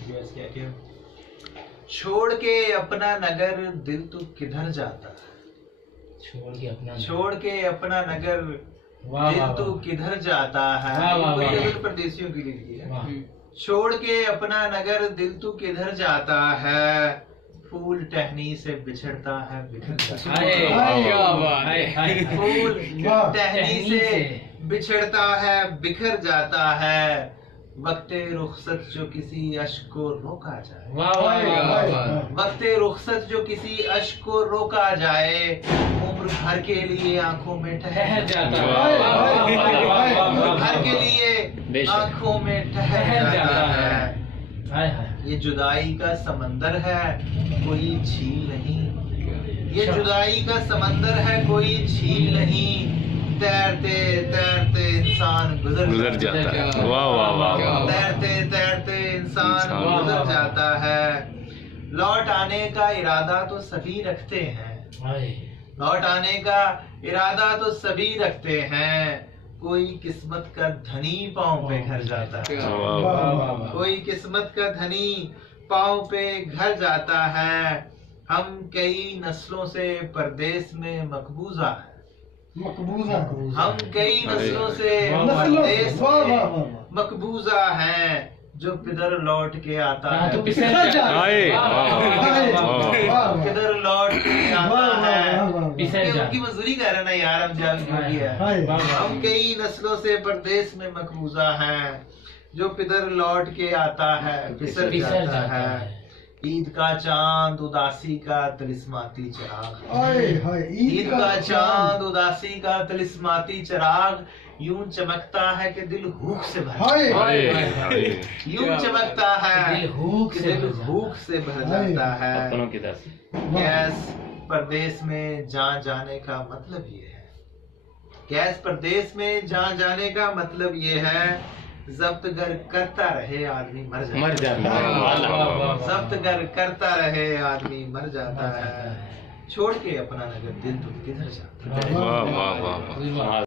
क्या छोड़ के अपना नगर दिल तू किधर जाता, छोड़ के अपना नगर दिल तू किधर जाता है। परदेसियों की लिखी है। छोड़ के अपना नगर दिल तू किधर जाता है, फूल टहनी से बिछड़ता है बिखर जाता है। फूल टहनी से बिछड़ता है बिखर जाता है, वक्ते रुखसत जो किसी अश्क को रोका जाए। वक्ते रुखसत जो किसी अश्क को रोका जाए, उम्र भर के लिए आंखों में ठहर जाता है। उम्र भर के लिए आंखों में ठहर जाता है। ये जुदाई का समंदर है कोई झील नहीं, ये जुदाई का समंदर है कोई झील नहीं, तैरते तैरते इंसान गुजर जाता है। वाह वाह वाह। तैरते तैरते इंसान गुजर जाता है। लौट आने का इरादा तो सभी रखते हैं, लौट आने का इरादा तो सभी रखते हैं, कोई किस्मत का धनी पांव पे घर जाता है। कोई किस्मत का धनी पांव पे घर जाता है। हम कई नस्लों से परदेश में मकबूजा है, हम कई नस्लों से परदेश में मकबूजा हैं, जो किधर लौट के आता है किधर लौट के आता है। उनकी मजदूरी कर रहे ना यार, हम जागी है। हम कई नस्लों से परदेश में मकबूजा हैं, जो किधर लौट के आता है फिसल जाता है। ईद का चांद उदासी का तिलिस्माती चिराग, ईद का चांद उदासी का तिलिस्माती चिराग, यूं चमकता है कि दिल भूख से भर, यूं चमकता है कि दिल भूख से भर जाता है। गैस परदेश में जहाँ जाने का मतलब ये है, गैस परदेश में जहाँ जाने का मतलब ये है, जब्त गर करता रहे आदमी मर जाता है। जब्त गर करता रहे आदमी मर जाता है। छोड़ के अपना नगर दिल तो किधर जाता है।